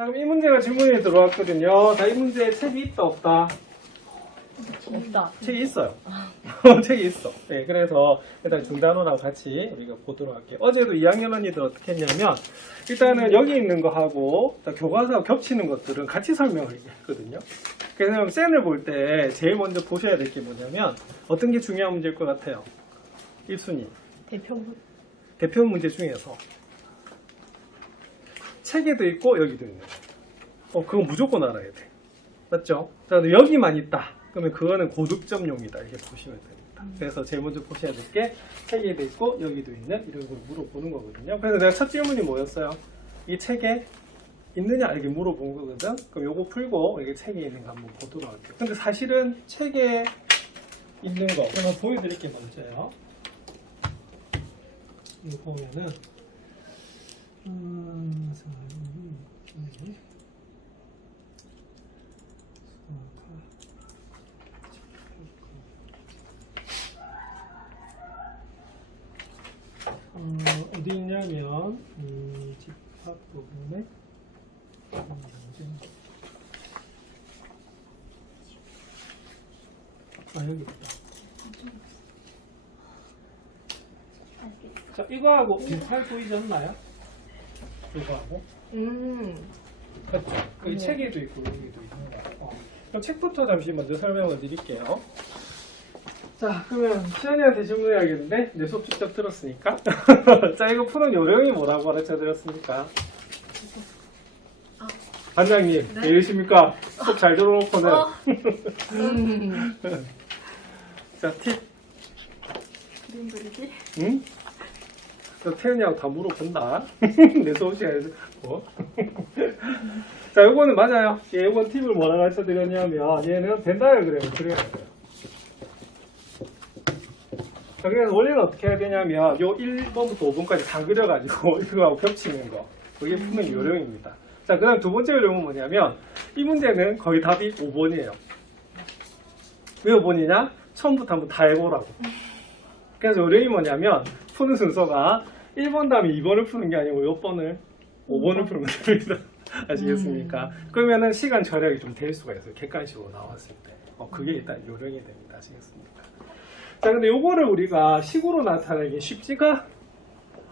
자, 그럼 이 문제가 질문이 들어왔거든요. 자, 이 문제에 책이 있다, 없다? 없다. 책이 있어요. 책이 있어. 네, 그래서 일단 중단호랑 같이 우리가 보도록 할게요. 어제도 2학년 언니들 어떻게 했냐면, 일단은 여기 있는 거하고 교과서하고 겹치는 것들은 같이 설명을 했거든요. 그래서 쌤을 볼 때 제일 먼저 보셔야 될 게 뭐냐면, 어떤 게 중요한 문제일 것 같아요? 1순위. 대표 문제 중에서. 책에도 있고 여기도 있는 거. 그건 무조건 알아야 돼. 맞죠? 자, 여기만 있다. 그러면 그거는 고득점용이다. 이렇게 보시면 됩니다. 그래서 제일 먼저 보셔야 될 게 책에도 있고 여기도 있는 이런 걸 물어보는 거거든요. 그래서 내가 첫 질문이 뭐였어요? 이 책에 있느냐 이렇게 물어본 거거든. 그럼 요거 풀고 이게 책에 있는 거 한번 보도록 할게요. 근데 사실은 책에 있는 거 그럼 보여드릴게 먼저요. 이거 보면은 어디 있냐면 집합 부분에 여기 있다. 자, 이거하고 비슷하게 보이지 않나요? 이거하고 그렇죠. 그 책에도 있고 여기도 있는 거예요. 그럼 책부터 잠시 먼저 설명을 드릴게요. 자, 그러면 시연이한테 질문해야겠는데 내 수업 직접 들었으니까. 자, 이거 푸는 요령이 뭐라고 가르쳐 드렸습니까? 반장님, 네? 왜 이러십니까? 수업 잘 들어놓고는. 자, 팁. 그림 그리기? 응? 저 태연이하고 다 물어본다. 내 수업 시간에서. 자, 요거는 맞아요. 요건 팁을 뭐라 가르쳐 드렸냐면 얘는 벤 다이어그램을 그려야 돼요. 자, 그래서 원래는 어떻게 해야 되냐면 요 1번부터 5번까지 다 그려가지고 이거하고 겹치는 거. 그게 푸는 요령입니다. 자, 그 다음 두 번째 요령은 뭐냐면 이 문제는 거의 답이 5번이에요. 왜 5번이냐? 처음부터 한번 다 해보라고. 그래서 요령이 뭐냐면 푸는 순서가 1번 다음에 2번을 푸는 게 아니고 몇 번을 5번을 풀면 됩니다. 아시겠습니까? 그러면은 시간 절약이 좀 될 수가 있어요. 객관식으로 나왔을 때. 그게 일단 요령이 됩니다. 아시겠습니까? 자, 근데 요거를 우리가 식으로 나타내기 쉽지가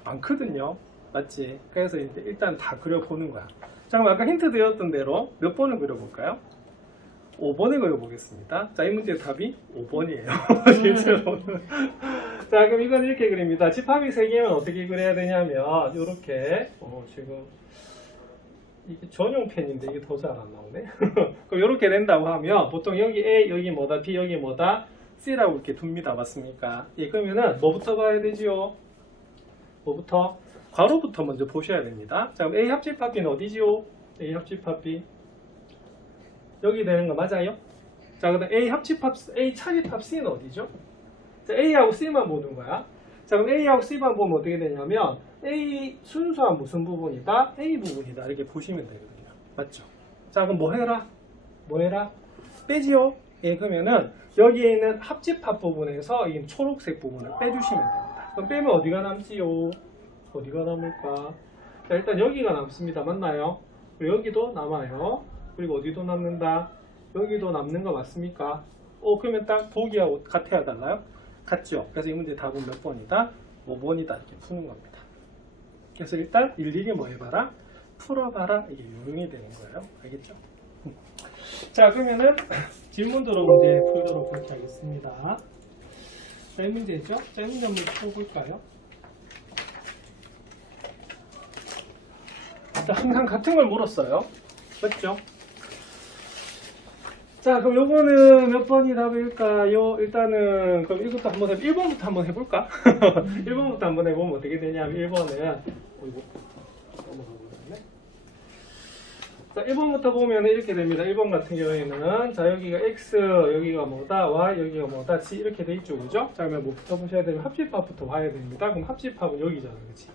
않거든요. 맞지? 그래서 이제 일단 다 그려보는 거야. 자, 그럼 아까 힌트 드렸던 대로 몇 번을 그려볼까요? 5번을 그려보겠습니다. 자, 이 문제의 답이 5번이에요. 실제로는. 자, 그럼 이건 이렇게 그립니다. 집합이 3개면 어떻게 그려야 되냐면, 요렇게, 지금, 이게 전용 펜인데 이게 더 잘 안 나오네? 그럼 요렇게 된다고 하면, 보통 여기 A, 여기 뭐다, B, 여기 뭐다, C라고 이렇게 둡니다. 맞습니까? 예, 그러면은 뭐부터 봐야 되지요? 뭐부터? 괄호부터 먼저 보셔야 됩니다. 자, 그럼 A 합집합 B는 어디지요? A 합집합 B. 여기 되는 거 맞아요? 자, 그다음 A 합집합 A 차집합 C는 어디죠? 자, A하고 C만 보는 거야. 자, 그럼 A하고 C만 보면 어떻게 되냐면 A 순수한 무슨 부분이다? A 부분이다. 이렇게 보시면 되거든요. 맞죠? 자, 그럼 뭐 해라? 뭐 해라? 빼지요? 예, 그러면은 여기에 있는 합집합 부분에서 이 초록색 부분을 빼주시면 됩니다. 그럼 빼면 어디가 남지요? 어디가 남을까? 자, 일단 여기가 남습니다. 맞나요? 그리고 여기도 남아요. 그리고 어디도 남는다? 여기도 남는 거 맞습니까? 그러면 딱 보기하고 같아야 달라요? 같죠? 그래서 이 문제 답은 몇 번이다? 5번이다. 이렇게 푸는 겁니다. 그래서 일단 일일이 뭐 해봐라? 풀어봐라. 이게 요령이 되는 거예요. 알겠죠? 자, 그러면은 질문도로 문제 풀도록 그렇게 하겠습니다. 자, 이 문제죠? 자, 이 문제 한번 풀어볼까요? 자, 항상 같은 걸 물었어요. 맞죠? 자, 그럼 요거는 몇 번이 답일까요? 일단은, 그럼 이것도 한번 1번부터 한번 해볼까? 1번부터 한번 해보면 어떻게 되냐면, 1번은, 자, 1번부터 보면 이렇게 됩니다. 1번 같은 경우에는, 자, 여기가 X, 여기가 뭐다, Y, 여기가 뭐다, G, 이렇게 돼 있죠. 그죠? 자, 그러면 뭐부터 보셔야 되면 합집합부터 봐야 됩니다. 그럼 합집합은 여기잖아. 그치?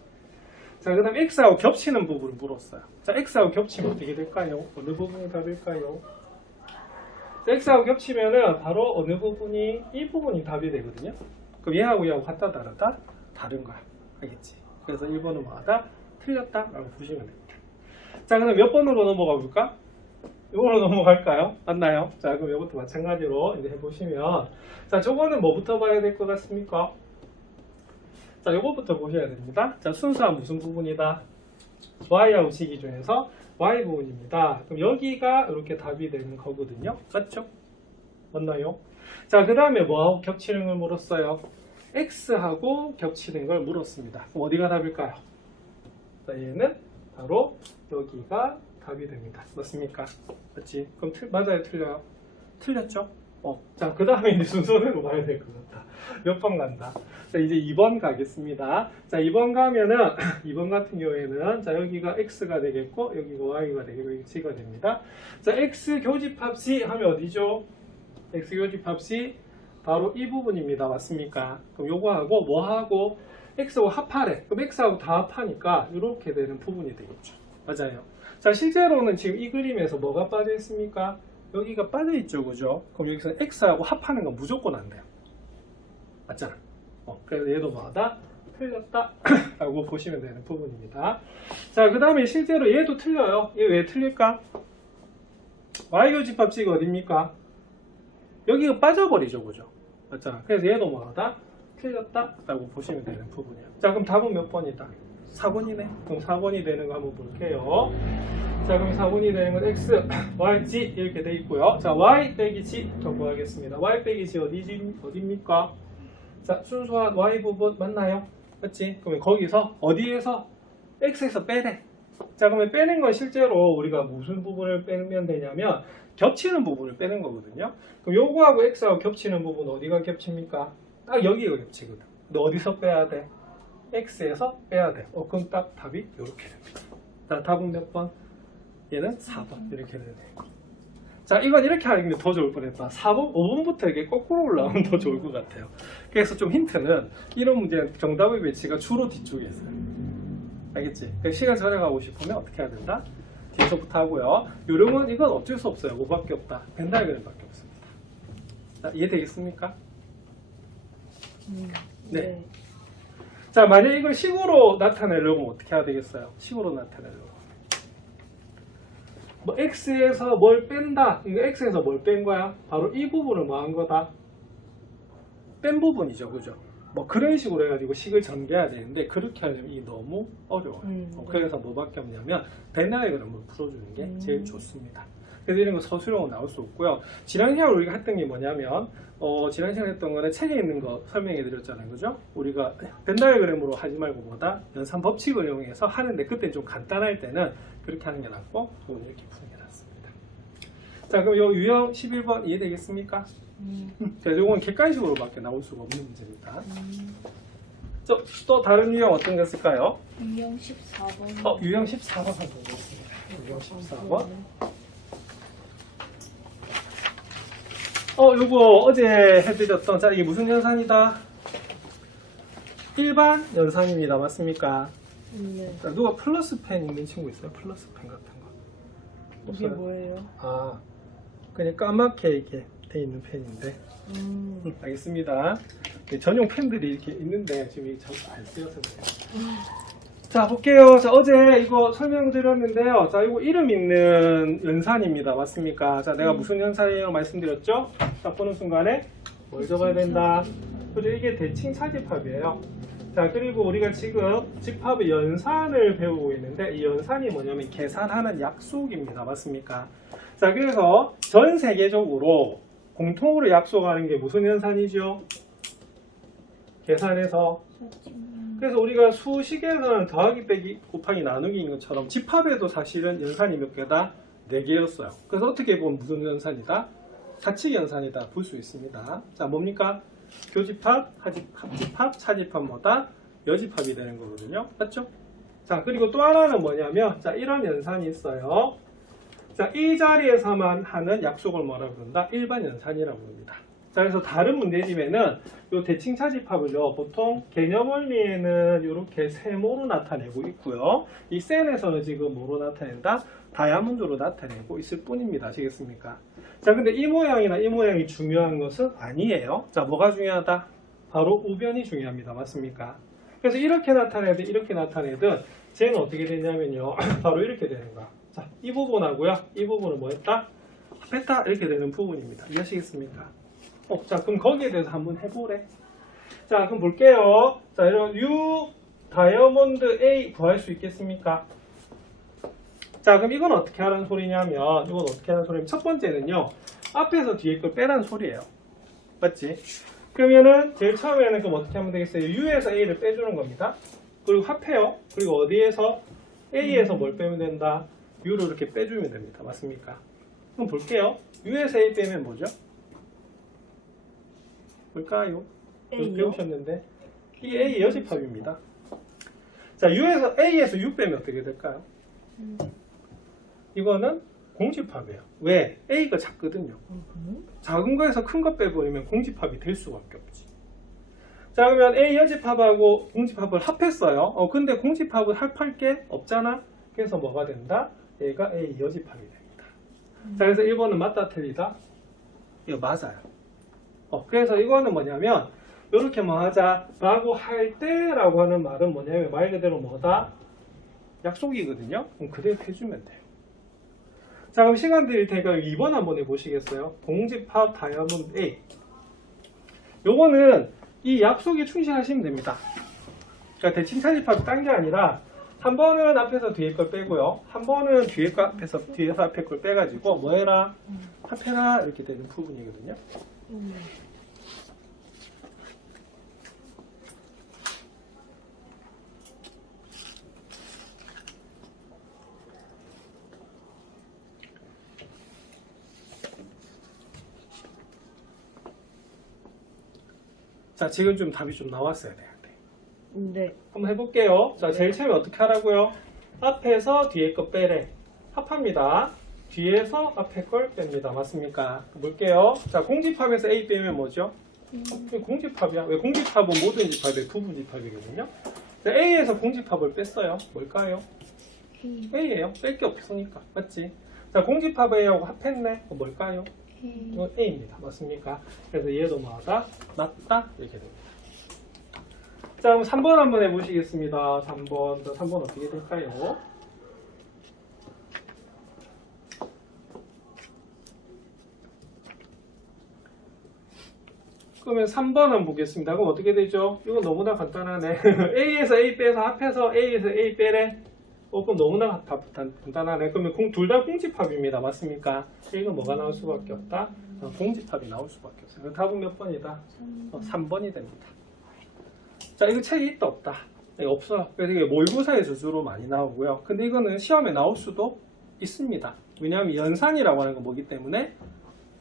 자, 그 다음 X하고 겹치는 부분을 물었어요. 자, X하고 겹치면 어떻게 될까요? 어느 부분이 답일까요? X하고 겹치면은 바로 어느 부분이 이 부분이 답이 되거든요. 그럼 얘하고 얘하고 같다 다르다? 다른 거야. 알겠지? 그래서 1번은 뭐하다? 틀렸다? 라고 보시면 됩니다. 자, 그럼 몇 번으로 넘어가 볼까? 이걸로 넘어갈까요? 맞나요? 자, 그럼 이것도 마찬가지로 이제 해보시면, 자, 저거는 뭐부터 봐야 될 것 같습니까? 자, 이거부터 보셔야 됩니다. 자, 순수한 무슨 부분이다? y하고 식 중에서 y 부분입니다. 그럼 여기가 이렇게 답이 되는 거거든요. 맞죠? 맞나요? 자, 그 다음에 뭐하고 겹치는 걸 물었어요? x하고 겹치는 걸 물었습니다. 그럼 어디가 답일까요? 자, 얘는 바로 여기가 답이 됩니다. 맞습니까? 맞지? 그럼 맞아요? 틀려요? 틀렸죠? 자, 그 다음에 이제 순서대로 가야 될 것 같다. 몇 번 간다. 자, 이제 2번 가겠습니다. 자, 2번 가면은, 2번 같은 경우에는, 자, 여기가 x가 되겠고, 여기가 y가 되겠고, 여기 c가 됩니다. 자, x 교집합 c 하면 어디죠? x 교집합 c, 바로 이 부분입니다. 맞습니까? 그럼 요거하고, 뭐하고, x하고 합하래. 그럼 x하고 다 합하니까, 이렇게 되는 부분이 되겠죠. 맞아요. 자, 실제로는 지금 이 그림에서 뭐가 빠져 있습니까? 여기가 빠져 있죠, 그죠? 그럼 여기서 x하고 합하는 건 무조건 안 돼요. 맞잖아. 그래서 얘도 뭐하다? 틀렸다. 라고 보시면 되는 부분입니다. 자, 그 다음에 실제로 얘도 틀려요. 얘 왜 틀릴까? y교집합 c가 어딥니까? 여기가 빠져버리죠, 그죠? 맞잖아. 그래서 얘도 뭐하다? 틀렸다. 라고 보시면 되는 부분이에요. 자, 그럼 답은 몇 번이다? 4번이네. 그럼 4번이 되는 거 한번 볼게요. 자, 그럼 4번이 되는 건 x, y, g 이렇게 돼 있고요. 자, y 빼기 g 더 구하겠습니다. y 빼기 g 어디입니까? 자, 순수한 y 부분 맞나요? 맞지? 그러면 거기서 어디에서 x에서 빼래. 자, 그러면 빼는 건 실제로 우리가 무슨 부분을 빼면 되냐면 겹치는 부분을 빼는 거거든요. 그럼 요거하고 x하고 겹치는 부분 어디가 겹칩니까? 딱 여기가 겹치거든. 근데 어디서 빼야 돼? x에서 빼야 돼. 그럼 딱 답이 이렇게 됩니다. 자, 답은 몇 번? 얘는 4번 이렇게 되네요. 자, 이건 이렇게 하는 게 더 좋을 뻔했다. 4번, 5번부터 이게 거꾸로 올라오면 더 좋을 것 같아요. 그래서 좀 힌트는 이런 문제는 정답의 배치가 주로 뒤쪽에 있어요. 알겠지? 시간 절약하고 싶으면 어떻게 해야 된다? 뒤에서부터 하고요. 요령은 이건 어쩔 수 없어요. 뭐밖에 없다. 벤다이그램밖에 없습니다. 자, 이해되겠습니까? 네. 자, 만약 이걸 식으로 나타내려면 어떻게 해야 되겠어요? 식으로 나타내려면. 뭐 x에서 뭘 뺀다. 이거 x에서 뭘 뺀 거야? 바로 이 부분을 뭐 한 거다? 뺀 부분이죠. 그죠? 뭐 그런 식으로 해가지고 식을 전개해야 되는데 그렇게 하려면 이게 너무 어려워요. 그래서 뭐밖에 없냐면 벤다이그램을 풀어주는 게 제일 좋습니다. 그래서 이런 거 서술형은 나올 수 없고요. 지난 시간에 우리가 했던 게 뭐냐면 지난 시간에 했던 거는 책에 있는 거 설명해 드렸잖아요. 그죠? 우리가 벤다이그램으로 하지 말고 뭐다? 연산 법칙을 이용해서 하는데 그때 좀 간단할 때는 그렇게 하는 게 낫고 오늘 이렇게 푸는 게 낫습니다. 자, 그럼 요 유형 11번 이해되겠습니까? 그래서 이건 객관식으로밖에 나올 수가 없는 문제입니다. 또 다른 유형 어떤 거 있을까요? 유형 14번. 유형 14번 한번 보겠습니다. 유형 14번. 요거 어제 해드렸던, 자, 이게 무슨 연산이다? 일반 연산입니다. 맞습니까? 네. 자, 누가 플러스 펜 있는 친구 있어요? 플러스 펜 같은 거. 이게 없어요? 뭐예요? 그냥 까맣게 이렇게 돼 있는 펜인데. 알겠습니다. 전용 펜들이 이렇게 있는데 지금 이게 잘 안 쓰여서 그래요. 자, 볼게요. 자, 어제 이거 설명드렸는데요. 자, 이거 이름 있는 연산입니다. 맞습니까? 자, 내가 무슨 연산이라고 말씀드렸죠? 딱 보는 순간에 뭘 적어야 된다. 그리고 이게 대칭 차집합이에요. 자, 그리고 우리가 지금 집합의 연산을 배우고 있는데 이 연산이 뭐냐면 계산하는 약속입니다. 맞습니까? 자, 그래서 전 세계적으로 공통으로 약속하는 게 무슨 연산이죠? 계산해서. 그래서 우리가 수식에서는 더하기 빼기 곱하기 나누기인 것처럼 집합에도 사실은 연산이 몇 개다? 4개였어요. 그래서 어떻게 보면 무슨 연산이다? 사칙 연산이다 볼 수 있습니다. 자, 뭡니까? 교집합, 합집합, 차집합 뭐다? 여집합이 되는 거거든요. 맞죠? 자, 그리고 또 하나는 뭐냐면, 자, 이런 연산이 있어요. 자, 이 자리에서만 하는 약속을 뭐라 부른다? 일반 연산이라고 부릅니다. 자, 그래서 다른 문제집에는 이 대칭 차집합을요, 보통 개념 원리에는 이렇게 세모로 나타내고 있고요. 이 셀에서는 지금 뭐로 나타낸다? 다이아몬드로 나타내고 있을 뿐입니다. 아시겠습니까? 자, 근데 이 모양이나 이 모양이 중요한 것은 아니에요. 자, 뭐가 중요하다? 바로 우변이 중요합니다. 맞습니까? 그래서 이렇게 나타내든 이렇게 나타내든 쟤는 어떻게 되냐면요. 바로 이렇게 되는 거야. 자, 이 부분하고요. 이 부분은 뭐였다? 합했다. 이렇게 되는 부분입니다. 이해하시겠습니까? 자, 그럼 거기에 대해서 한번 해보래. 자, 그럼 볼게요. 자, 이런 U 다이아몬드 A 구할 수 있겠습니까? 자, 그럼 이건 어떻게 하라는 소리냐면, 이건 어떻게 하는 소리냐면, 첫 번째는요, 앞에서 뒤에 걸 빼라는 소리예요. 맞지? 그러면은, 제일 처음에는 그럼 어떻게 하면 되겠어요? U에서 A를 빼주는 겁니다. 그리고 합해요. 그리고 어디에서? A에서 뭘 빼면 된다? U를 이렇게 빼주면 됩니다. 맞습니까? 그럼 볼게요. U에서 A 빼면 뭐죠? 뭘까요? A요? 배우셨는데. 이게 A 여집합입니다. 자, A에서 U 빼면 어떻게 될까요? 이거는 공집합이에요. 왜? A가 작거든요. 작은 거에서 큰 거 빼버리면 공집합이 될 수밖에 없지. 자, 그러면 A 여집합하고 공집합을 합했어요. 근데 공집합을 합할 게 없잖아. 그래서 뭐가 된다? 얘가 A 여집합이 됩니다. 자, 그래서 1번은 맞다 틀리다? 이거 맞아요. 그래서 이거는 뭐냐면 이렇게 뭐 하자 라고 할 때라고 하는 말은 뭐냐면 말 그대로 뭐다? 약속이거든요. 그럼 그대로 해주면 돼요. 자, 그럼 시간 드릴 테니까 2번 한번 해보시겠어요? 공집합 다이아몬드 A. 요거는 이 약속에 충실하시면 됩니다. 그러니까 대칭차집합이 딴 게 아니라 한 번은 앞에서 뒤에 걸 빼고요. 한 번은 뒤에서 앞에 걸 빼가지고 뭐 해라? 합해라 이렇게 되는 부분이거든요. 자, 지금 좀 답이 좀 나왔어야 돼요. 네. 한번 해볼게요. 자, 제일 처음에 어떻게 하라고요? 앞에서 뒤에 거 빼래. 합합니다. 뒤에서 앞에 걸 뺍니다. 맞습니까? 볼게요. 자, 공집합에서 A 빼면 뭐죠? 공집합이야. 왜 공집합은 모든 집합의 부분집합이거든요. 자, A에서 공집합을 뺐어요. 뭘까요? A예요. 뺄 게 없으니까. 맞지? 자, 공집합 A하고 합했네. 뭘까요? 이건 A입니다. 맞습니까? 그래서 얘도 뭐하다? 맞다? 이렇게 됩니다. 자, 그럼 3번 한번 해보시겠습니다. 3번. 3번 어떻게 될까요? 그러면 3번 한번 보겠습니다. 그럼 어떻게 되죠? 이건 너무나 간단하네. A에서 A 빼서 합해서 A에서 A 빼래. 그럼 너무나 간단하네. 그러면 둘 다 공집합입니다. 맞습니까? 이건 뭐가 나올 수밖에 없다? 공집합이 나올 수밖에 없어요. 답은 몇 번이다? 3번이 됩니다. 자, 이거 책이 있다 없다? 이거 없어요. 그래서 이게 모의고사에서 주로 많이 나오고요. 근데 이거는 시험에 나올 수도 있습니다. 왜냐하면 연산이라고 하는 건 뭐기 때문에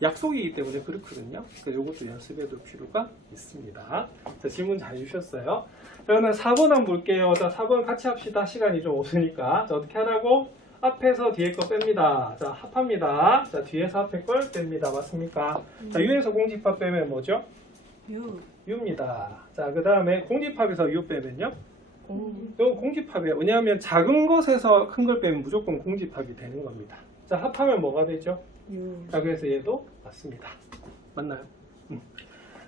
약속이기 때문에 그렇거든요. 그래서 이것도 연습해둘 필요가 있습니다. 자, 질문 잘 주셨어요. 자, 그러면 4번 한번 볼게요. 자, 4번 같이 합시다. 시간이 좀 없으니까. 자, 어떻게 하라고? 앞에서 뒤에 거 뺍니다. 자, 합합니다. 자, 뒤에서 앞에 걸 뺍니다. 맞습니까? 자, U에서 공집합 빼면 뭐죠? U입니다. 자, 그 다음에 공집합에서 U 빼면요? 이건 공집합이에요. 왜냐하면 작은 것에서 큰 걸 빼면 무조건 공집합이 되는 겁니다. 자, 합하면 뭐가 되죠? 자, 그래서 얘도 맞습니다. 맞나요?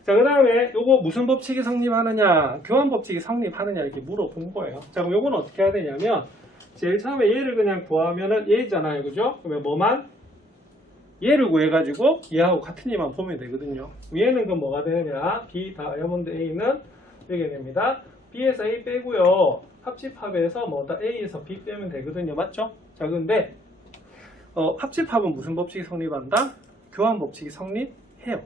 자, 그 다음에 요거 무슨 법칙이 성립하느냐, 교환 법칙이 성립하느냐 이렇게 물어본 거예요. 자, 그럼 요건 어떻게 해야 되냐면 제일 처음에 얘를 그냥 구하면은 얘잖아요. 그죠? 그러면 뭐만? 얘를 구해가지고 얘하고 같은 얘만 보면 되거든요. 얘는 그럼 뭐가 되느냐? B 다이아몬드 A는 이렇게 됩니다. B에서 A 빼고요. 합집합에서 뭐다? A에서 B 빼면 되거든요. 맞죠? 자, 근데 합집합은 무슨 법칙이 성립한다? 교환 법칙이 성립해요.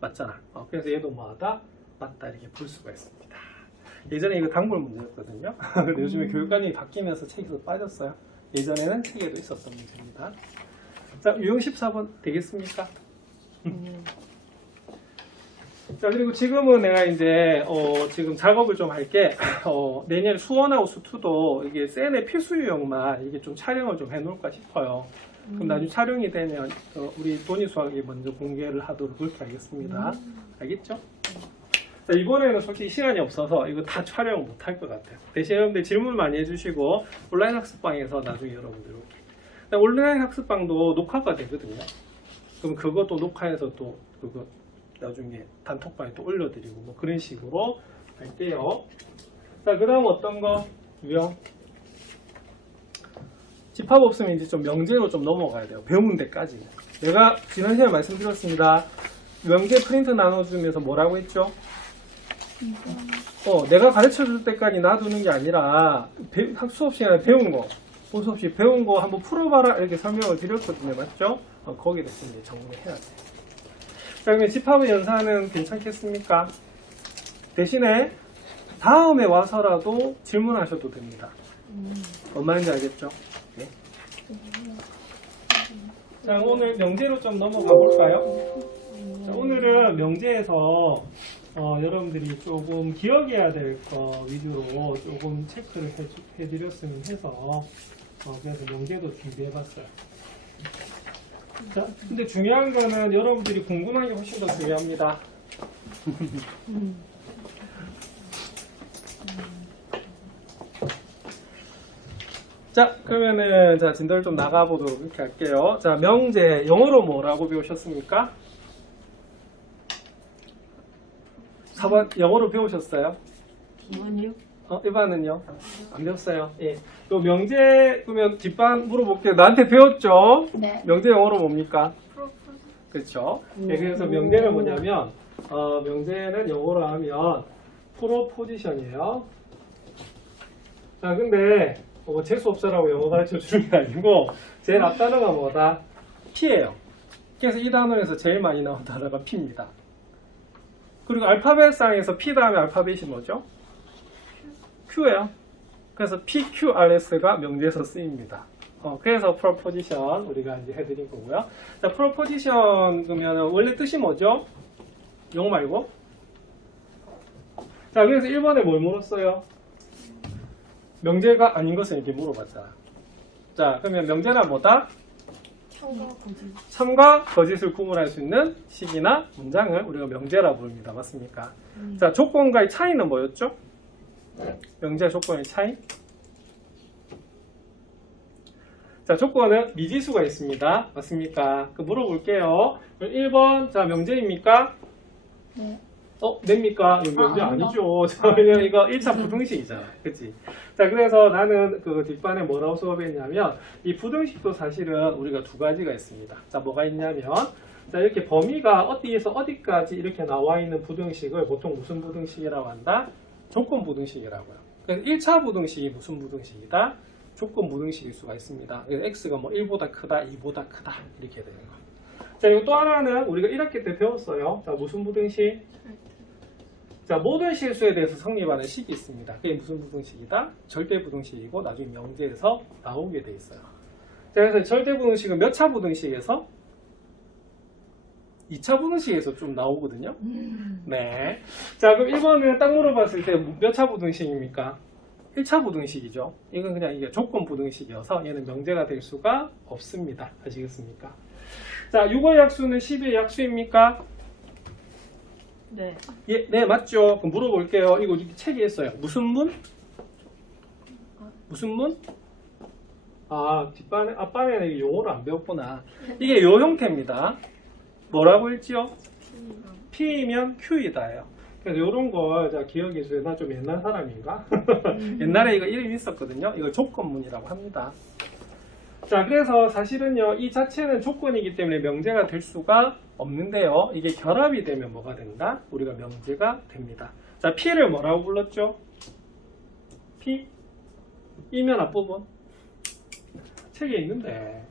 맞잖아. 그래서 얘도 뭐하다? 맞다 이렇게 볼 수가 있습니다. 예전에 이거 단골 문제였거든요. 근데 요즘에 교육관이 바뀌면서 책에서 빠졌어요. 예전에는 책에도 있었던 문제입니다. 자, 유형 14번 되겠습니까? 자, 그리고 지금은 내가 이제 지금 작업을 좀 할게. 내년 수원하고 수투도 이게 셀의 필수 유형만 이게 좀 촬영을 좀 해놓을까 싶어요. 그럼 나중에 촬영이 되면 우리 돈이 수학이 먼저 공개를 하도록 그렇게 하겠습니다. 알겠죠? 자, 이번에는 솔직히 시간이 없어서 이거 다 촬영 못 할 것 같아요. 대신 여러분들 질문 많이 해주시고 온라인 학습방에서 나중에 여러분들 온라인 학습방도 녹화가 되거든요. 그럼 그것도 녹화해서 또 그거 나중에 단톡방에 또 올려드리고 뭐 그런 식으로 할게요. 자, 그 다음 어떤 거? 유형. 집합 없으면 이제 좀 명제로 좀 넘어가야 돼요. 배우는 데까지. 내가 지난 시간에 말씀드렸습니다. 명제 프린트 나눠주면서 뭐라고 했죠? 내가 가르쳐 줄 때까지 놔두는 게 아니라 수업 시간에 배운 거, 수업 시 배운 거 한번 풀어봐라 이렇게 설명을 드렸거든요. 맞죠? 거기에 대해서 이제 정리를 해야 돼요. 자, 그러면 집합의 연산은 괜찮겠습니까? 대신에 다음에 와서라도 질문하셔도 됩니다. 뭔 말인지 알겠죠? 네. 자, 오늘 명제로 좀 넘어가 볼까요? 자, 오늘은 명제에서 여러분들이 조금 기억해야 될 거 위주로 조금 체크를 해드렸으면 해서 그래서 명제도 준비해봤어요. 자, 근데 중요한 거는 여러분들이 궁금한 게 훨씬 더 중요합니다. 자, 그러면은 자 진도를 좀 나가보도록 이렇게 할게요. 자, 명제 영어로 뭐라고 배우셨습니까? 4번 영어로 배우셨어요? 2번이요? 1반은요? 안 배웠어요? 예. 또 명제 그러면 뒷반 물어볼게요. 나한테 배웠죠? 네. 명제 영어로 뭡니까? 그렇죠. 예, 그래서 명제는 뭐냐면 명제는 영어로 하면 프로포지션이에요. 자, 근데 재수 없어라고 영어 가르쳐 주는 게 아니고 제일 앞 단어가 뭐다? P예요. 그래서 이 단어에서 제일 많이 나온 단어가 P입니다. 그리고 알파벳상에서 P 다음에 알파벳이 뭐죠? Q예요. 그래서 PQRS가 명제에서 쓰입니다. 그래서 프로포지션 우리가 이제 해드린 거고요. 자, 프로포지션 그러면 원래 뜻이 뭐죠? 영어 말고? 자, 그래서 1번에 뭘 물었어요? 명제가 아닌 것을 이렇게 물어봤잖아. 자, 그러면 명제는 뭐다? 참과 거짓을 구분할 수 있는 식이나 문장을 우리가 명제라 부릅니다. 맞습니까? 자, 조건과의 차이는 뭐였죠? 명제와 조건의 차이? 자, 조건은 미지수가 있습니다. 맞습니까? 물어볼게요. 1번, 자, 명제입니까? 네. 냅니까? 이거 명제 아니죠. 이거 1차 부등식이잖아. 그치? 자, 그래서 나는 그 뒷반에 뭐라고 수업했냐면, 이 부등식도 사실은 우리가 두 가지가 있습니다. 자, 뭐가 있냐면, 자, 이렇게 범위가 어디에서 어디까지 이렇게 나와 있는 부등식을 보통 무슨 부등식이라고 한다? 조건 부등식이라고요. 그래서 1차 부등식이 무슨 부등식이다? 조건 부등식일 수가 있습니다. 그래서 x가 뭐 1보다 크다, 2보다 크다 이렇게 되는 거. 자, 이거 또 하나는 우리가 1학기 때 배웠어요. 자, 무슨 부등식? 자, 모든 실수에 대해서 성립하는 식이 있습니다. 그게 무슨 부등식이다? 절대 부등식이고 나중에 명제에서 나오게 돼 있어요. 자, 그래서 절대 부등식은 몇 차 부등식에서? 2차 부등식에서 좀 나오거든요. 네. 자, 그럼 1번은 딱 물어봤을 때 몇 차 부등식입니까? 1차 부등식이죠. 이건 그냥 이게 조건 부등식이어서 얘는 명제가 될 수가 없습니다. 아시겠습니까? 자, 6의 약수는 10의 약수입니까? 네. 예, 네, 맞죠. 그럼 물어볼게요. 이거 책에 있어요. 무슨 문? 무슨 문? 뒷반에, 앞반에는 이게 용어를 안 배웠구나. 이게 요 형태입니다. 뭐라고 했지요? P이면 Q이다예요. 그래서 이런 거 기억해 주세요. 나 좀 옛날 사람인가? 옛날에 이거 이름 있었거든요. 이걸 조건문이라고 합니다. 자, 그래서 사실은요, 이 자체는 조건이기 때문에 명제가 될 수가 없는데요. 이게 결합이 되면 뭐가 된다? 우리가 명제가 됩니다. 자, P를 뭐라고 불렀죠? P? 이면 앞부분? 책에 있는데.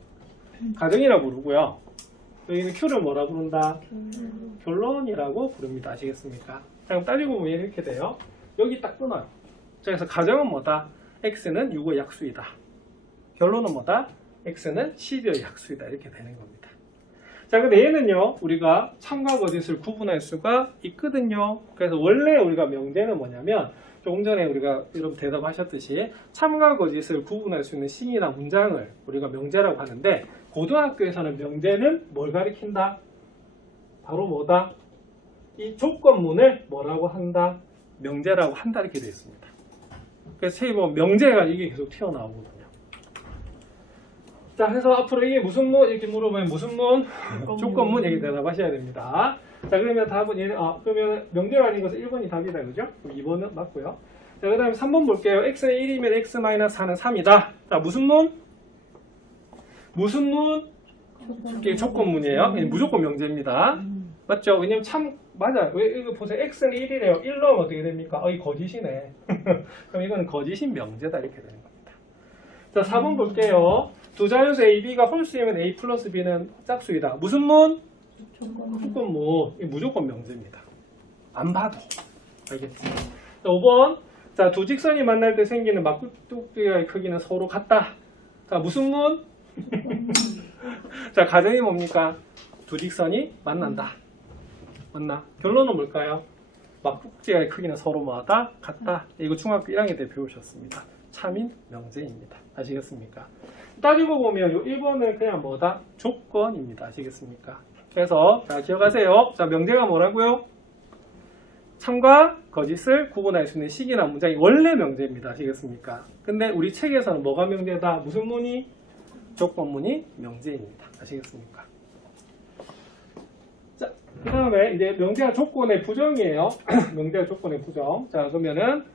가정이라 부르고요. 여기는 Q를 뭐라 부른다? 결론이라고 부릅니다. 아시겠습니까? 자, 그럼 따지고 보면 이렇게 돼요. 여기 딱 끊어요. 자, 그래서 가정은 뭐다? X는 6의 약수이다. 결론은 뭐다? X는 12의 약수이다. 이렇게 되는 겁니다. 자, 근데 얘는요, 우리가 참과 거짓을 구분할 수가 있거든요. 그래서 원래 우리가 명제는 뭐냐면, 조금 전에 우리가 여러분 대답하셨듯이 참과 거짓을 구분할 수 있는 식이나 문장을 우리가 명제라고 하는데, 고등학교에서는 명제는 뭘 가리킨다? 바로 뭐다? 이 조건문을 뭐라고 한다? 명제라고 한다 이렇게 되어 있습니다. 그래서 책에 보면 명제가 이게 계속 튀어나오거든요. 자, 그래서 앞으로 이게 무슨 문? 이렇게 물어보면 무슨 문? 조건문 이렇게 대답하셔야 됩니다. 자, 그러면 답은 그러면 명제가 아닌 것은 1번이 답이다. 그죠? 그럼 2번은 맞고요. 자, 자, 그 다음에 3번 볼게요. x는 1이면 x-4는 3이다. 자, 무슨 문? 무슨 문? 이게 조건문이에요. 무조건 명제입니다. 맞죠? 왜냐면 참, 맞아요. 왜, 이거 보세요. x는 1이래요. 1 넣으면 어떻게 됩니까? 이 거짓이네. 그럼 이거는 거짓인 명제다. 이렇게 되는 겁니다. 자, 4번 볼게요. 두 자연수 A, B가 홀수이면 A 플러스 B는 짝수이다. 무슨 문? 조건문. 이 무조건 명제입니다. 안 봐도. 알겠지? 자, 5번. 자, 두 직선이 만날 때 생기는 막뚝뚝이의 크기는 서로 같다. 자, 무슨 문? 자, 가정이 뭡니까? 두 직선이 만난다. 맞나? 결론은 뭘까요? 막국지의 크기는 서로 뭐하다? 같다. 이거 중학교 1학년 때 배우셨습니다. 참인 명제입니다. 아시겠습니까? 따지고 보면 요 1번은 그냥 뭐다? 조건입니다. 아시겠습니까? 그래서 자, 기억하세요. 자, 명제가 뭐라고요? 참과 거짓을 구분할 수 있는 식이나 문장이 원래 명제입니다. 아시겠습니까? 근데 우리 책에서는 뭐가 명제다? 무슨 문이? 조건문이 명제입니다. 아시겠습니까? 자, 그 다음에 이제 명제와 조건의 부정이에요. 명제와 조건의 부정. 자, 그러면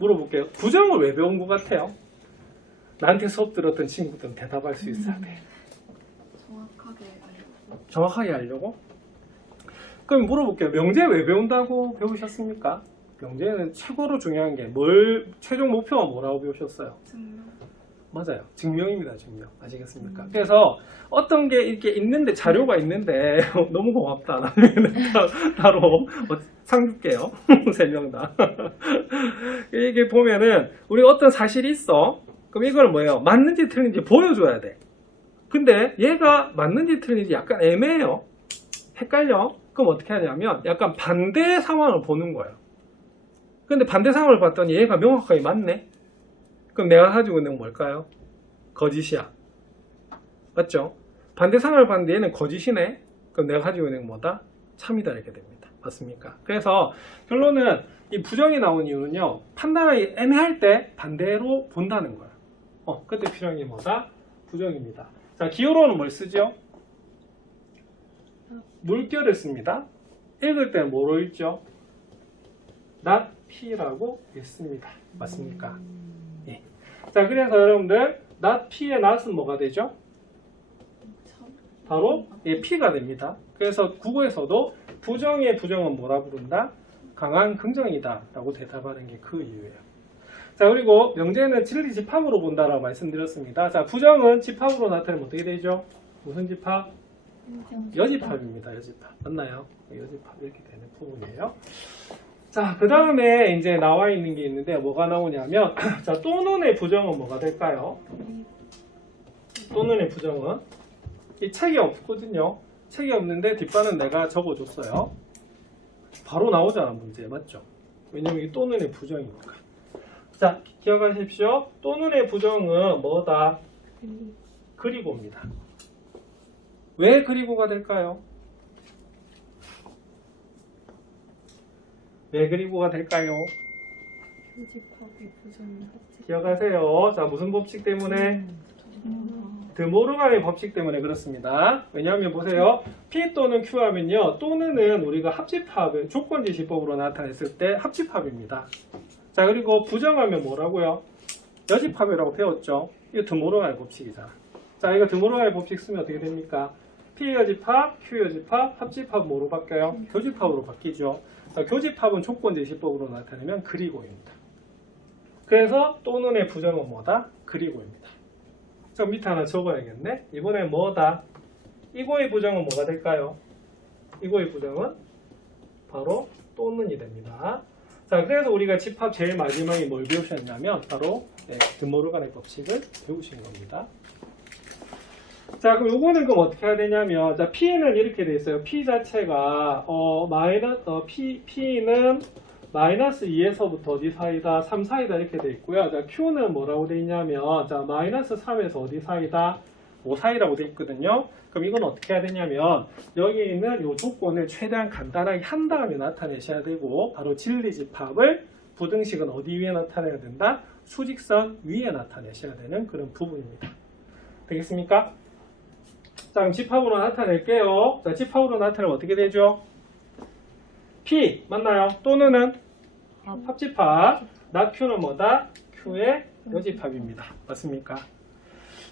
물어볼게요. 부정을 왜 배운 것 같아요? 나한테 수업 들었던 친구들은 대답할 수 있어야 돼. 정확하게 알려고? 그럼 물어볼게요. 명제 왜 배운다고 배우셨습니까? 명제는 최고로 중요한 게 최종 목표가 뭐라고 배우셨어요? 증명. 맞아요. 증명입니다. 증명. 아시겠습니까? 그래서 어떤 게 이렇게 있는데 자료가 있는데 너무 고맙다. 나중에는 따로 상 줄게요. 3명 다. 이게 보면은 우리가 어떤 사실이 있어. 그럼 이걸 뭐예요? 맞는지 틀린지 보여줘야 돼. 근데 얘가 맞는지 틀린지 약간 애매해요. 헷갈려. 그럼 어떻게 하냐면 약간 반대 상황을 보는 거예요. 근데 반대 상황을 봤더니 얘가 명확하게 맞네. 그럼 내가 가지고 있는 건 뭘까요? 거짓이야. 맞죠? 반대 상황을 봤는데 얘는 거짓이네. 그럼 내가 가지고 있는 건 뭐다? 참이다. 이렇게 됩니다. 맞습니까? 그래서 결론은 이 부정이 나온 이유는요. 판단이 애매할 때 반대로 본다는 거예요. 그때 필요한 게 뭐다? 부정입니다. 자, 기호로는 뭘 쓰죠? 물결을 씁니다. 읽을 때는 뭐로 읽죠? not P라고 읽습니다. 맞습니까? 예. 자, 그래서 여러분들 not P의 not은 뭐가 되죠? 바로 P가 됩니다. 그래서 국어에서도 부정의 부정은 뭐라 부른다? 강한 긍정이다 라고 대답하는 게 그 이유예요. 자, 그리고 명제는 진리 집합으로 본다라고 말씀드렸습니다. 자, 부정은 집합으로 나타내면 어떻게 되죠? 무슨 집합? 여집합입니다. 여집합. 맞나요? 여집합 이렇게 되는 부분이에요. 자, 그 다음에 이제 나와 있는 게 있는데 뭐가 나오냐면 자, 또는의 부정은 뭐가 될까요? 또는의 부정은 이 책이 없거든요. 책이 없는데 뒷반은 내가 적어줬어요. 바로 나오잖아, 문제. 맞죠? 왜냐면 이게 또는의 부정이니까. 자, 기억하십시오. 또는의 부정은 뭐다? 그리고입니다. 왜 그리고가 될까요? 왜 그리고가 될까요? 교집합의 부정이 기억하세요. 자, 무슨 법칙 때문에? 드모르간의 법칙 때문에 그렇습니다. 왜냐하면 보세요. P 또는 Q 하면요. 또는은 우리가 합집합을 조건지시법으로 나타냈을 때 합집합입니다. 자, 그리고 부정하면 뭐라고요? 여집합이라고 배웠죠. 이거 드모르간의 법칙이잖아. 자, 이거 드모르간의 법칙 쓰면 어떻게 됩니까? P 여집합, Q 여집합, 합집합 뭐로 바뀌어요? 교집합으로 바뀌죠. 자, 교집합은 조건지시법으로 나타내면 그리고입니다. 그래서 또는의 부정은 뭐다? 그리고입니다. 자, 밑에 하나 적어야겠네. 이번엔 뭐다? 이거의 부정은 뭐가 될까요? 이거의 부정은 바로 또는이 됩니다. 자, 그래서 우리가 집합 제일 마지막에 뭘 배우셨냐면 바로 드모르간의 법칙을 배우신 겁니다. 자, 그럼 요거는 그럼 어떻게 해야 되냐면 자, P는 이렇게 돼 있어요. P 자체가 P는 마이너스 2에서부터 어디 사이다? 3 사이다 이렇게 돼 있고요. 자, Q는 뭐라고 돼 있냐면 자, 마이너스 3에서 어디 사이다? 5 사이라고 돼 있거든요. 그럼 이건 어떻게 해야 되냐면 여기 있는 이 조건을 최대한 간단하게 한 다음에 나타내셔야 되고 바로 진리집합을 부등식은 어디 위에 나타내야 된다? 수직선 위에 나타내셔야 되는 그런 부분입니다. 되겠습니까? 자, 그럼 집합으로 나타낼게요. 자, 집합으로 나타내면 어떻게 되죠? P 맞나요? 또는은 여집합. 합집합. 나 Q는 뭐다? Q의 여집합입니다. 맞습니까?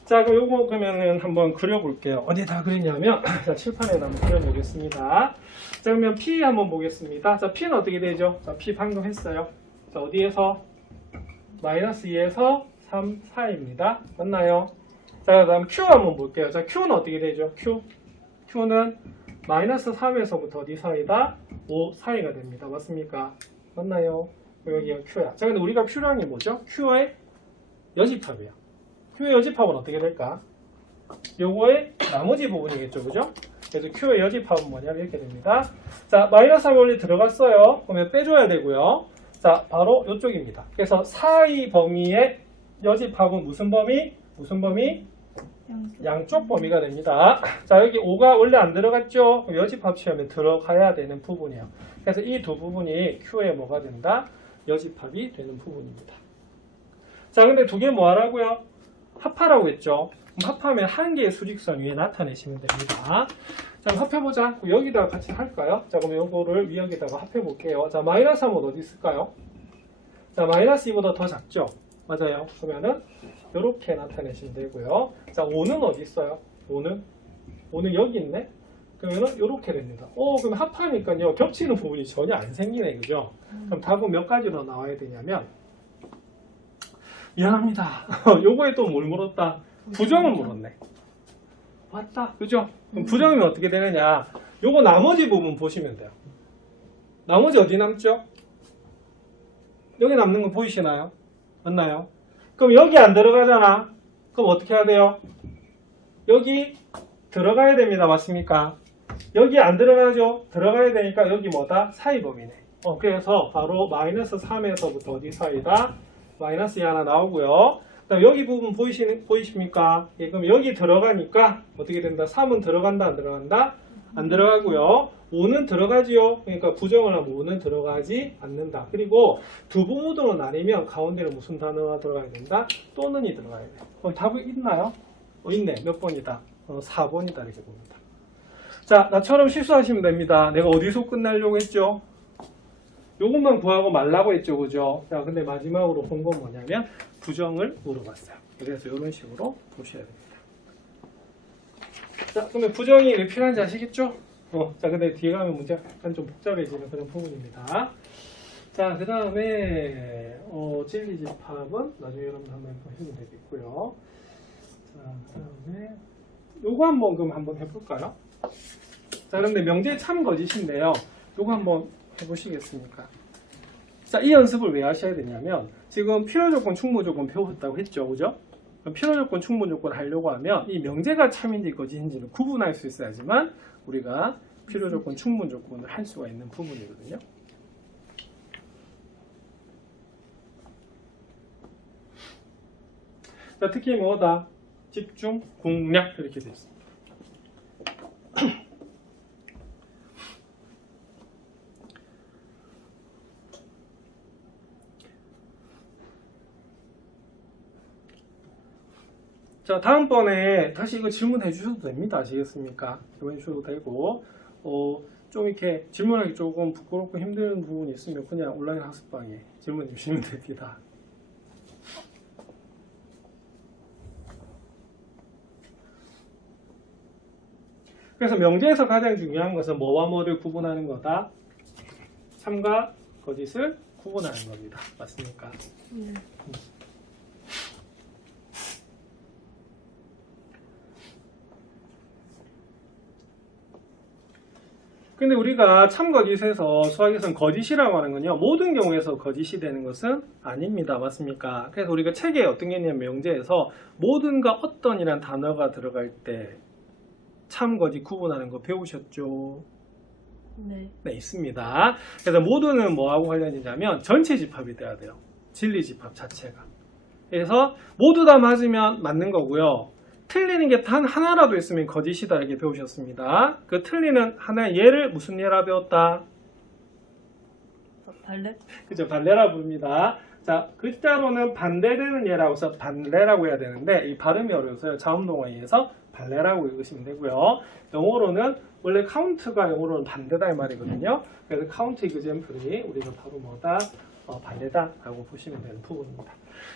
자, 그럼 요거 그러면은 한번 그려볼게요. 어디다 그리냐면, 자, 칠판에다 한번 그려보겠습니다. 자, 그러면 P 한번 보겠습니다. 자, P는 어떻게 되죠? 자, P 방금 했어요. 자, 어디에서? 마이너스 2에서 3, 4입니다. 맞나요? 자, 그 다음 Q 한번 볼게요. 자, Q는 어떻게 되죠? Q는 마이너스 3에서부터 어디 사이다? 5 사이가 됩니다. 맞습니까? 맞나요? 여기가 Q야. 자, 근데 우리가 Q량이 뭐죠? Q의 여집합이야. Q의 여집합은 어떻게 될까? 요거의 나머지 부분이겠죠, 그죠? 그래서 Q의 여집합은 뭐냐 이렇게 됩니다. 자, 마이너스 3이 원래 들어갔어요. 그러면 빼줘야 되고요. 자, 바로 이쪽입니다. 그래서 사이 범위의 여집합은 무슨 범위? 양쪽 범위가 됩니다. 자, 여기 5가 원래 안 들어갔죠? 그럼 여집합 시험에 들어가야 되는 부분이에요. 그래서 이 두 부분이 Q의 뭐가 된다? 여집합이 되는 부분입니다. 자, 근데 두 개 뭐 하라고요? 합하라고 했죠? 그럼 합하면 한 개의 수직선 위에 나타내시면 됩니다. 자, 그럼 합해보자. 여기다가 같이 할까요? 자, 그럼 요거를 위여기다가 합해볼게요. 자, 마이너스 3은 어디 있을까요? 자, 마이너스 2보다 더 작죠? 맞아요. 그러면은 이렇게 나타내시면 되고요. 자, 5는 어디 있어요? 5는 여기 있네? 그러면은 이렇게 됩니다. 그럼 합하니까요. 겹치는 부분이 전혀 안 생기네. 그죠? 그럼 답은 몇 가지로 나와야 되냐면, 미안합니다. 요거에 또 뭘 물었다? 부정을 물었네. 맞다. 그죠? 그럼 부정이면 어떻게 되느냐? 요거 나머지 부분 보시면 돼요. 나머지 어디 남죠? 여기 남는 거 보이시나요? 맞나요? 그럼 여기 안 들어가잖아. 그럼 어떻게 해야 돼요? 여기 들어가야 됩니다. 맞습니까? 여기 안 들어가죠? 들어가야 되니까 여기 뭐다? 사이범위네. 그래서 바로 마이너스 3에서부터 어디 사이다? 마이너스 2 하나 나오고요. 그다음 여기 부분 보이십니까? 예, 그럼 여기 들어가니까 어떻게 된다? 3은 들어간다, 안 들어간다? 안 들어가고요. 5는 들어가지요. 그러니까 부정을 하면 5는 들어가지 않는다. 그리고 두 부모들로 나뉘면 가운데는 무슨 단어가 들어가야 된다? 또는이 들어가야 돼. 그럼 답이 있나요? 있네. 몇 번이다? 4번이다. 이렇게 봅니다. 자, 나처럼 실수하시면 됩니다. 내가 어디서 끝내려고 했죠? 요것만 구하고 말라고 했죠. 그죠? 자, 근데 마지막으로 본 건 뭐냐면 부정을 물어봤어요. 그래서 이런 식으로 보셔야 됩니다. 자, 그러면 부정이 왜 필요한지 아시겠죠? 자, 근데 뒤에 가면 문제가 약간 좀 복잡해지는 그런 부분입니다. 자, 그 다음에, 진리집합은 나중에 여러분 한번 하시면 되겠고요. 자, 그 다음에, 요거 한번 해볼까요? 자, 그런데 명제 참 거짓인데요. 요거 한번 해보시겠습니까? 자, 이 연습을 왜 하셔야 되냐면, 지금 필요조건, 충분조건 배웠다고 했죠. 그죠? 필요조건, 충분조건 하려고 하면 이 명제가 참인지 거짓인지를 구분할 수 있어야지만 우리가 필요조건, 충분조건을 할 수가 있는 부분이거든요. 자, 특히 뭐다? 집중, 공략 이렇게 되어 있습니다. 자, 다음번에 다시 이거 질문해 주셔도 됩니다. 아시겠습니까? 질문해 주셔도 되고, 좀 이렇게 질문하기 조금 부끄럽고 힘든 부분이 있으면 그냥 온라인 학습방에 질문해 주시면 됩니다. 그래서 명제에서 가장 중요한 것은 뭐와 뭐를 구분하는 거다? 참과 거짓을 구분하는 겁니다. 맞습니까? 네. 근데 우리가 참거짓에서 수학에서는 거짓이라고 하는 건요, 모든 경우에서 거짓이 되는 것은 아닙니다. 맞습니까? 그래서 우리가 책에 어떤 게 있냐면 명제에서 모든과 어떤이란 단어가 들어갈 때 참거짓 구분하는 거 배우셨죠? 네. 네, 있습니다. 그래서 모두는 뭐하고 관련이냐면 전체 집합이 돼야 돼요. 진리 집합 자체가. 그래서 모두 다 맞으면 맞는 거고요. 틀리는 게 단 하나라도 있으면 거짓이다 이렇게 배우셨습니다. 그 틀리는 하나의 예를 무슨 예라 배웠다? 발레? 그죠, 발레라 부릅니다. 자, 글자로는 반대되는 예라고 해서 발레라고 해야 되는데 이 발음이 어려워서요. 자음동어에 의해서 발레라고 읽으시면 되고요. 영어로는 원래 카운트가 영어로는 반대다 이 말이거든요. 그래서 카운트 이그젬플이 우리가 바로 뭐다? 발레다라고 보시면 되는 부분입니다.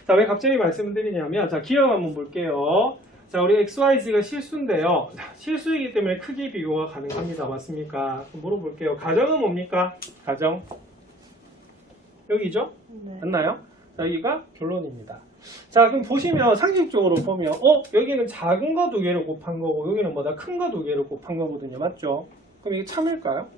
자, 왜 갑자기 말씀을 드리냐면, 자, 기억 한번 볼게요. 자, 우리 XYZ가 실수인데요. 자, 실수이기 때문에 크기 비교가 가능합니다. 맞습니까? 그럼 물어볼게요. 가정은 뭡니까? 가정. 여기죠? 네. 맞나요? 자, 여기가 결론입니다. 자, 그럼 보시면 상식적으로 보면 여기는 작은 거 두 개를 곱한 거고 여기는 뭐다? 큰 거 두 개를 곱한 거거든요. 맞죠? 그럼 이게 참일까요?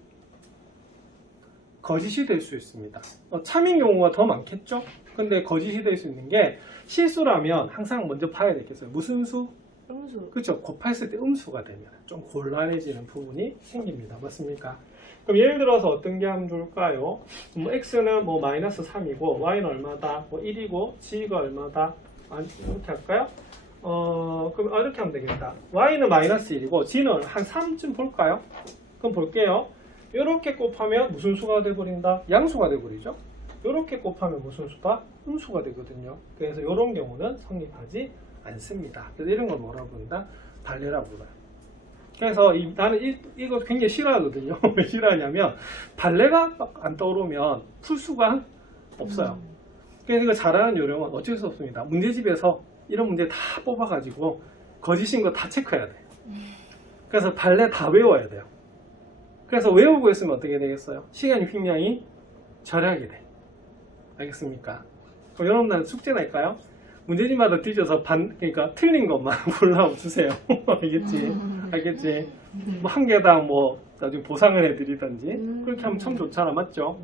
거짓이 될 수 있습니다. 참인 경우가 더 많겠죠? 근데 거짓이 될 수 있는 게 실수라면 항상 먼저 파야 되겠어요. 무슨 수? 음수. 그렇죠. 곱했을 때 음수가 되면 좀 곤란해지는 부분이 생깁니다. 맞습니까? 그럼 예를 들어서 어떤 게 하면 좋을까요? 뭐 x는 뭐 마이너스 3이고 y는 얼마다? 뭐 1이고 g가 얼마다? 이렇게 할까요? 그럼 이렇게 하면 되겠다. y는 마이너스 1이고 g는 한 3쯤 볼까요? 그럼 볼게요. 이렇게 곱하면 무슨 수가 돼버린다? 양수가 돼버리죠. 이렇게 곱하면 무슨 수다? 음수가 되거든요. 그래서 이런 경우는 성립하지 않습니다. 그래서 이런 걸 뭐라고 부른다? 발레라고 불러요. 그래서 나는 이거 굉장히 싫어하거든요. 왜 싫어하냐면 발레가 안 떠오르면 풀 수가 없어요. 그래서 이거 잘하는 요령은 어쩔 수 없습니다. 문제집에서 이런 문제 다 뽑아가지고 거짓인 거 다 체크해야 돼요. 그래서 발레 다 외워야 돼요. 그래서 외우고 있으면 어떻게 되겠어요? 시간이 굉장히 절약이 돼. 알겠습니까? 그럼 여러분들 숙제 낼까요? 문제집마다 뒤져서 그러니까 틀린 것만 골라 주세요. 알겠지? 알겠지? 뭐 한 개당 뭐 나중에 보상을 해드리든지 그렇게 하면 참 좋잖아, 맞죠?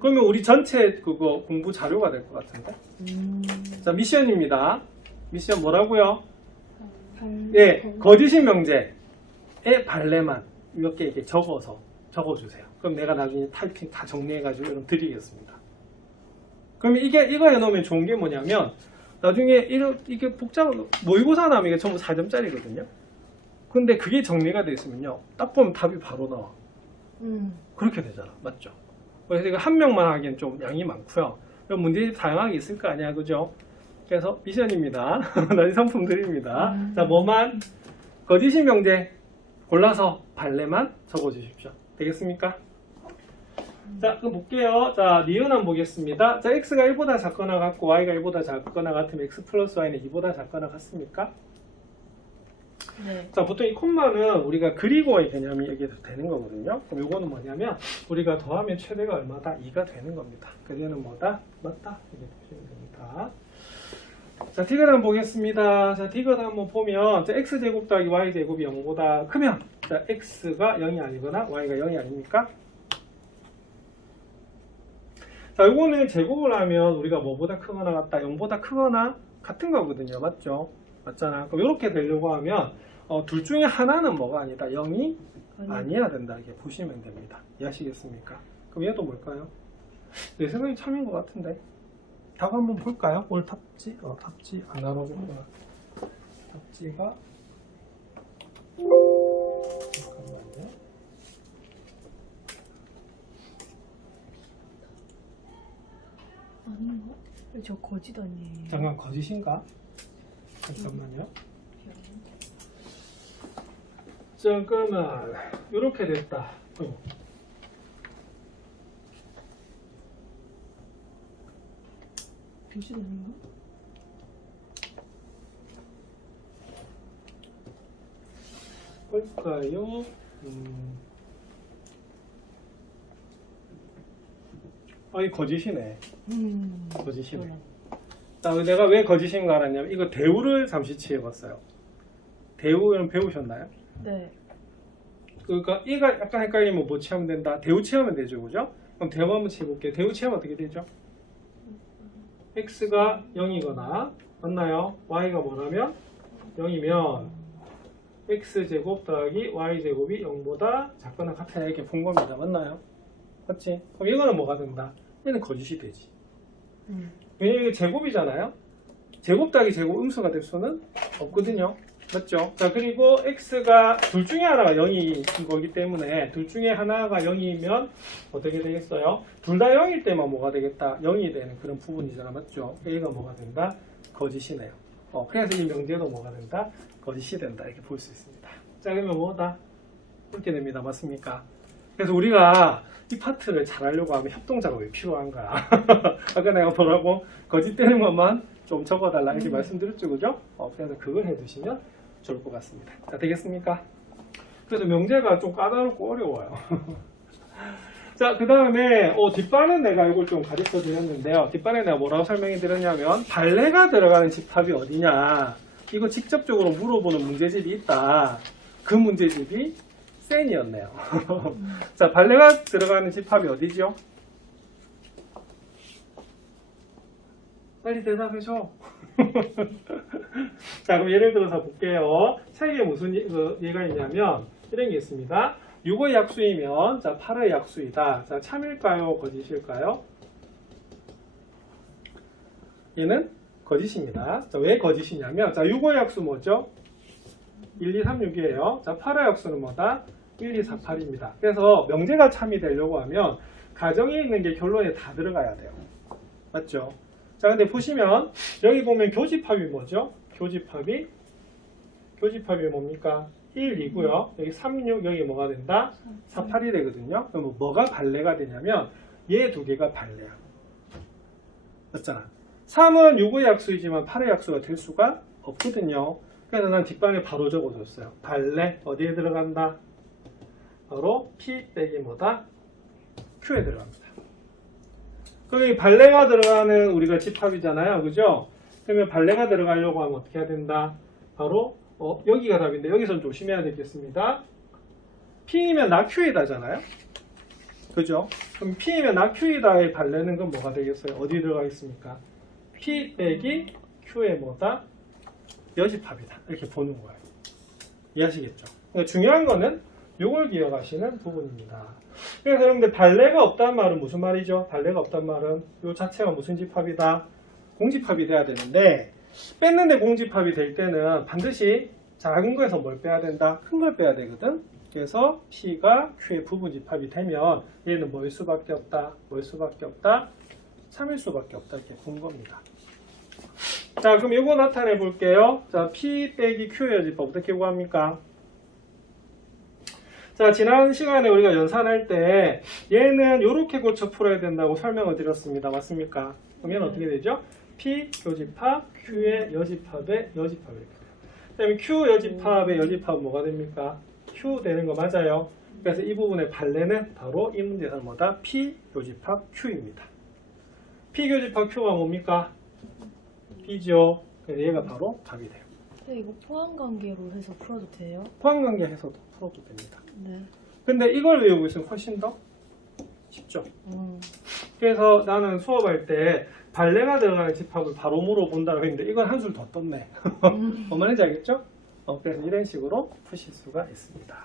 그러면 우리 전체 그거 공부 자료가 될 것 같은데. 자, 미션입니다. 미션 뭐라고요? 예, 거짓인 명제의 발레만 몇 개 이렇게 적어주세요. 그럼 내가 나중에 타이핑 다 정리해가지고 여러분 드리겠습니다. 그러면 이거 해놓으면 좋은 게 뭐냐면 나중에 이게 모의고사 나오면 이게 전부 4점짜리거든요. 근데 그게 정리가 되어 있으면요, 딱 보면 답이 바로 나와. 그렇게 되잖아, 맞죠? 그래서 이거 한 명만 하기엔 좀 양이 많고요. 그럼 문제집 다양하게 있을 거 아니야, 그죠? 그래서 미션입니다. 나중에 상품 드립니다. 자, 뭐만? 거짓인 명제 골라서 발레만 적어주십시오. 되겠습니까? 자, 그럼 볼게요. 자, 니은함 보겠습니다. 자, x가 1보다 작거나 같고 y가 1보다 작거나 같으면 x 플러스 y는 2보다 작거나 같습니까? 네. 자, 보통 이 콤마는 우리가 그리고의 개념이 여기에서 되는 거거든요. 그럼 요거는 뭐냐면 우리가 더하면 최대가 얼마다? 2가 되는 겁니다. 그래서 얘는 뭐다? 맞다. 이렇게 보시면 됩니다. 자, 디귿 한번 보겠습니다. 자, 디귿 한번 보면 자, x제곱 더하기 y제곱이 0보다 크면 자, x가 0이 아니거나 y가 0이 아닙니까? 자, 요거는 제곱을 하면 우리가 뭐보다 크거나 같다? 0보다 크거나 같은 거거든요. 맞죠? 맞잖아. 그럼 이렇게 되려고 하면 둘 중에 하나는 뭐가 아니다? 0이 아니어야 된다. 이렇게 보시면 됩니다. 이해하시겠습니까? 그럼 얘도 뭘까요? 내 생각이 참인 것 같은데. 답 한번 볼까요? 올 탑지? 탑지 안 알아보구나. 탑지가 잠깐만요. 아닌가? 저 거짓 아니에요. 잠깐 거짓인가? 잠깐만요. 잠깐만 이렇게 됐다. 거짓 아닌가? 볼까요? 이 거짓이네. 거짓이네. 자, 내가 왜 거짓인가 알았냐면 이거 대우를 잠시 취해봤어요. 대우는 배우셨나요? 네. 그러니까 이가 약간 헷갈리면 뭐 취하면 된다? 대우 취하면 되죠, 그죠? 그럼 대우 한번 취해볼게요. 대우 취하면 어떻게 되죠? x가 0이거나 맞나요? y가 뭐라면? 0이면 x제곱 더하기 y제곱이 0보다 작거나 같다 이렇게 본 겁니다. 맞나요? 맞지? 그럼 이거는 뭐가 된다? 얘는 거짓이 되지. 왜냐면 이게 제곱이잖아요. 제곱 더하기 제곱 음수가 될 수는 없거든요. 맞죠? 자, 그리고 x가 둘 중에 하나가 0인 거기 때문에 둘 중에 하나가 0이면 어떻게 되겠어요? 둘 다 0일 때만 뭐가 되겠다? 0이 되는 그런 부분이잖아. 맞죠? A가 뭐가 된다? 거짓이네요. 그래서 이 명제도 뭐가 된다? 거짓이 된다. 이렇게 볼 수 있습니다. 자, 그러면 뭐다? 이렇게 됩니다. 맞습니까? 그래서 우리가 이 파트를 잘하려고 하면 협동자가 왜 필요한 거야? 아까 내가 뭐라고 거짓되는 것만 좀 적어달라 이렇게 말씀드렸죠, 그죠? 그래서 그걸 해두시면 좋을 것 같습니다. 자, 되겠습니까? 그래서 명제가 좀 까다롭고 어려워요. 자, 그 다음에 뒷반은 내가 이걸 좀 가르쳐 드렸는데요. 뒷반에 내가 뭐라고 설명해 드렸냐면 발레가 들어가는 집합이 어디냐, 이거 직접적으로 물어보는 문제집이 있다. 그 문제집이 센이었네요. 자, 발레가 들어가는 집합이 어디죠? 빨리 대답해줘. 자, 그럼 예를 들어서 볼게요. 책에 무슨 예가 있냐면 이런 게 있습니다. 6의 약수이면 자 8의 약수이다. 자, 참일까요? 거짓일까요? 얘는 거짓입니다. 자, 왜 거짓이냐면 자 6의 약수 뭐죠? 1, 2, 3, 6이에요. 자, 8의 약수는 뭐다? 1, 2, 4, 8입니다. 그래서 명제가 참이 되려고 하면 가정에 있는 게 결론에 다 들어가야 돼요. 맞죠? 자, 근데 보시면 여기 보면 교집합이 뭐죠? 교집합이 뭡니까? 1, 2고요. 여기 3, 6, 여기 뭐가 된다? 4, 8이 되거든요. 그럼 뭐가 발레가 되냐면 얘 두 개가 발레야. 맞잖아. 3은 6의 약수이지만 8의 약수가 될 수가 없거든요. 그래서 난 뒷반에 바로 적어줬어요. 발레 어디에 들어간다? 바로 P 빼기 뭐다? Q에 들어갑니다. 그럼 이 발레가 들어가는 우리가 집합이잖아요. 그죠? 그러면 발레가 들어가려고 하면 어떻게 해야 된다? 바로 여기가 답인데 여기선 조심해야 되겠습니다. P이면 나 Q이다잖아요. 그죠? 그럼 P이면 나 Q이다의 발레는 그럼 뭐가 되겠어요? 어디 들어가 있습니까? P 빼기 Q의 뭐다? 여집합이다. 이렇게 보는 거예요. 이해하시겠죠? 그러니까 중요한 거는 이걸 기억하시는 부분입니다. 그래서 여러분들 발레가 없다는 말은 무슨 말이죠? 발레가 없다는 말은 이 자체가 무슨 집합이다? 공집합이 돼야 되는데 뺐는데 공집합이 될 때는 반드시 작은 거에서 뭘 빼야 된다? 큰 걸 빼야 되거든? 그래서 P가 Q의 부분집합이 되면 얘는 뭐일 수밖에 없다? 뭐일 수밖에 없다? 3일 수밖에 없다. 이렇게 본 겁니다. 자, 그럼 이거 나타내 볼게요. 자, P 빼기 Q의 여집합 어떻게 구합니까? 자, 지난 시간에 우리가 연산할 때 얘는 이렇게 고쳐 풀어야 된다고 설명을 드렸습니다. 맞습니까? 그럼 얘는 어떻게 되죠? P 교집합, Q의 여집합의 여집합 이렇게 돼요. 그다음에 Q 여집합의 여집합은 뭐가 됩니까? Q 되는 거 맞아요. 그래서 이 부분의 발레는 바로 이 문제에서는 뭐다? P 교집합 Q입니다. P 교집합 Q가 뭡니까? P죠. 그래서 얘가 바로 답이 돼요. 이거 포함관계로 해서 풀어도 돼요? 포함관계 해서도 풀어도 됩니다. 네. 근데 이걸 외우고 있으면 훨씬 더 쉽죠. 그래서 나는 수업할 때 발레가 들어가는 집합을 바로 물어본다고 했는데 이건 한술 더 떴네. 뭔 말인지 알겠죠? 그래서 이런 식으로 푸실 수가 있습니다.